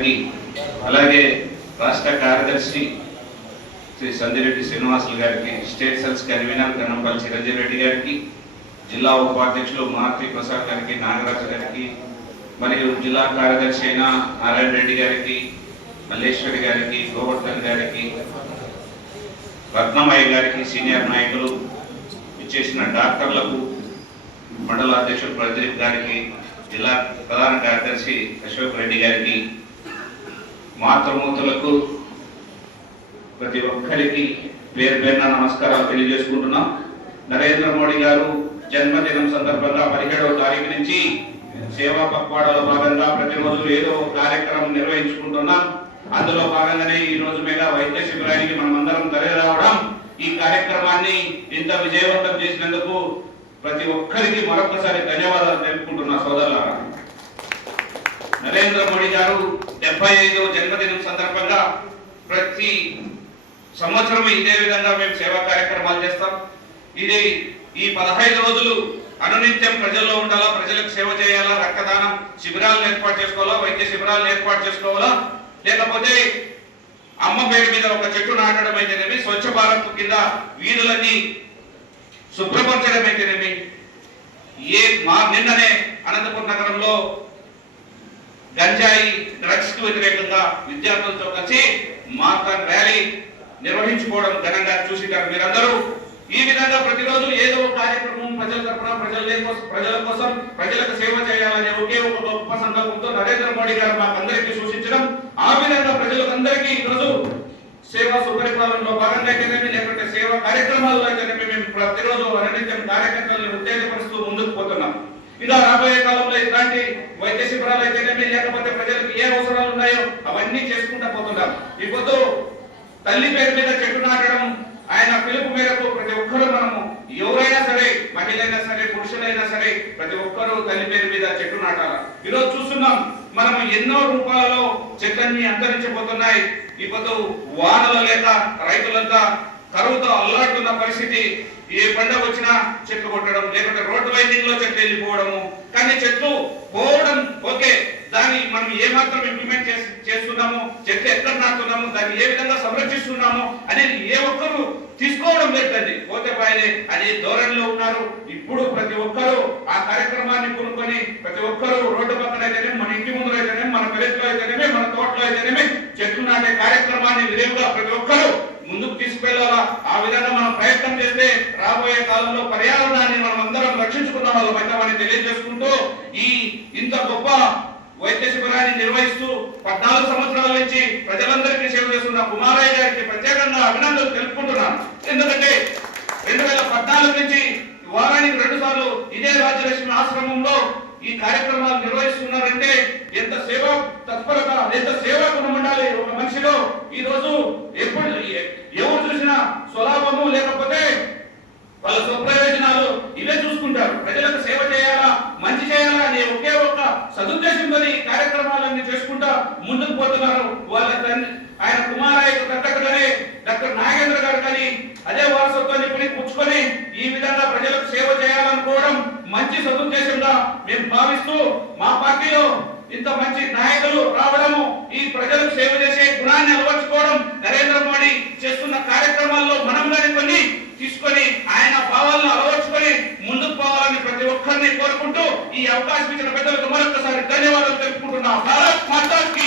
గారికి, అలాగే రాష్ట్ర కార్యదర్శి శ్రీ సంజిరెడ్డి శ్రీనివాసులు గారికి, state cells convener Ganampalli Chiranjeevi Reddy గారికి, జిల్లా ఉపాధ్యక్షులు మారుతి ప్రసాద్ గారికి, నాగరాజు గారికి, మరియు జిల్లా కార్యదర్శి అయిన నారాయణ రెడ్డి గారికి, మల్లేశ్వరి గారికి, గోవర్ధన్ గారికి, రత్నమయ్య గారికి, సీనియర్ నాయకులు ఇచ్చేసిన డాక్టర్లకు, మండల అధ్యక్షుడు ప్రదీప్ గారికి, జిల్లా ప్రధాన కార్యదర్శి అశోక్ రెడ్డి గారికి, మాతృమూర్తులకు ప్రతి ఒక్కరికి పేరు పేరున నమస్కారాలు తెలియజేసుకుంటున్నాం. నరేంద్ర మోడీ గారు జన్మదినం సందర్భంగా 17వ తారీఖు నుంచి సేవా పక్వాడలో భాగంగా ప్రతిరోజు ఏదో కార్యక్రమం నిర్వహించుకుంటున్నాం. అందులో భాగంగానే ఈ రోజు మెగా వైద్య శిబిరానికి మనమందరం తరలి రావడం, ఈ కార్యక్రమాన్ని ఇంత విజయవంతం చేసినందుకు ప్రతి ఒక్కరికి మరొకసారి ధన్యవాదాలు తెలుపుకుంటున్నా సోదరులారా. నరేంద్ర మోడీ గారు 75వ జన్మదినం సందర్భంగా ప్రతి సంవత్సరం ఇదే విధంగా మేము సేవా కార్యక్రమాలు చేస్తాం. ఇది ఈ 15 రోజులు అనునిత్యం ప్రజల్లో ఉండాలా, ప్రజలకు సేవ చేయాలా, రక్తదానం శిబిరాలను ఏర్పాటు చేసుకోవాలా, వైద్య శిబిరాలను ఏర్పాటు చేసుకోవాలా, లేకపోతే అమ్మ పేరు మీద ఒక చెట్టు నాటడం అయితేనేమి, స్వచ్ఛ భారత్ కింద వీధులన్నీ శుభ్రపరచడం అయితేనేమి, నిన్ననే అనంతపురం నగరంలో గంజాయి డ్రగ్స్ కు వ్యతిరేకంగా విద్యార్థులతో కలిసి మారథాన్ ర్యాలీ నిర్వహించుకోవడం ఘనంగా చూసినారు మీరందరూ. ఈ విధంగా ప్రతిరోజు ఏదో ఒక కార్యక్రమం ప్రజల తరపున ప్రజల కోసం ప్రజలకు సేవ చేయాలనే ఒకే ఒక గొప్ప సంకల్పంతో నరేంద్ర మోడీ గారు మాకందరికీ సూచించడం, ఆ విధంగా ప్రజలకందరికీ ఈరోజు సేవా సుపరిపాలనలో భాగంగా అయితేనేమి, లేకపోతే సేవా కార్యక్రమాల్లో అయితేనేమి మేము ప్రతిరోజు అనునిత్యం కార్యకర్తలను ఉత్తేజపరుస్తూ ముందుకు పోతున్నాం. ఇలా రాబోయే కాలంలో ఇట్లాంటి వైద్య శిబిరాలు అయితేనేమి, లేకపోతే ప్రజలకు ఏ అవసరాలు ఉన్నాయో అవన్నీ చేసుకుంటూ పోతున్నాం. ఈ పొద్దు తల్లి పేరు మీద చెట్టు నాటడం, ఆయన పిలుపు మేరకు ప్రతి ఒక్కరూ మనము ఎవరైనా సరే, మహిళైనా సరే, పురుషులైనా సరే, ప్రతి ఒక్కరూ తల్లి పేరు మీద చెట్టు నాటాల. ఈరోజు చూస్తున్నాం మనం ఎన్నో రూపాలలో చెట్లన్నీ అంతరించిపోతున్నాయి. ఇప్పుడు వానలు లేక రైతులంతా కరువుతో అల్లాడుతున్న పరిస్థితి. ఏ పండుగ వచ్చినా చెట్లు కొట్టడం, లేకపోతే రోడ్డు వైండింగ్ లో చెట్లు వెళ్ళిపోవడము. కానీ చెట్లు పోవడం ఓకే, దాన్ని మనం ఏ మాత్రం ఇంప్లిమెంట్ చేస్తున్నాము, చెట్లు ఎక్కడ నాటుతున్నాము, దాన్ని ఏ విధంగా సంరక్షిస్తున్నాము అనేది ఏ ఒక్కరు తీసుకోవడం లేదండి. పోతే పాయలే అనే ధోరణిలో ఉన్నారు. ఇప్పుడు ప్రతి ఒక్కరూ ఆ కార్యక్రమాన్ని కొనుక్కొని ప్రతి ఒక్కరూ రోడ్డు పక్కన అయితేనే, మన ఇంటి ముందు అయితేనే, మన పెరట్లో అయితేనేమే, మన తోటలో అయితేనేమే చెట్లు నాటే కార్యక్రమాన్ని విరివిగా ప్రతి ఒక్కరూ ముందుకు తీసుకెళ్లాలా. ఆ విధంగా మనం ప్రయత్నం చేస్తే రాబోయే కాలంలో పర్యావరణాన్ని మనం అందరం రక్షించుకున్న వాళ్ళం అవుతామని తెలియజేసుకుంటూ, ఈ ఇంత గొప్ప వైద్య శిబిరాన్ని నిర్వహిస్తూ 14 సంవత్సరాల నుంచి ప్రజలందరికీ సేవ చేస్తున్న కుమారయ్య గారికి ప్రత్యేకంగా అభినందనలు తెలుపుకుంటున్నాను. ఎందుకంటే 2014 నుంచి వారానికి 2 సార్లు ఇదే రాజ్యలక్ష్మి ఆశ్రమంలో ఈ కార్యక్రమాలు నిర్వహిస్తున్నారంటే ఎంత సేవా తత్పరత, ఎంత సేవా గుణం ఉండాలి ఒక మనిషిలో. ఈ రోజు ఎవరు చూసినా స్వలాభము లేకపోతే వాళ్ళ స్వప్రయోజనాలు ఇవే చూసుకుంటారు. ప్రజలకు సేవ చేయాలా, మంచి చేయాలా అనే ఒకే ఒక్క సదుద్దేశంతో ఈ కార్యక్రమాలన్నీ చేసుకుంటా ముందుకు పోతున్నారు. వాళ్ళ ఆయన కుమారయ్యకు తగ్గట్టుగానే డాక్టర్ నాగేంద్ర గారు కానీ అదే వారసత్వాన్ని పుచ్చుకొని ఈ విధంగా ప్రజలకు సేవ చేయాలనుకోవడం మంచి సదుద్దేశంగా మేము భావిస్తూ, మా పార్టీలో ఇంత మంచి నాయకులు రావడము, ఈ ప్రజలకు సేవ చేసే గుణాన్ని అలవర్చుకోవడం, నరేంద్ర మోడీ చేస్తున్న కార్యక్రమాల్లో మనం కానీ కొన్ని తీసుకొని ఆయన భావాలను అలవర్చుకొని ముందుకు పోవాలని ప్రతి ఒక్కరిని కోరుకుంటూ ఈ అవకాశం ఇచ్చిన పెద్దలకు మరొకసారి ధన్యవాదాలు తెలుపుకుంటున్నాం. భారత్ మాతా కీ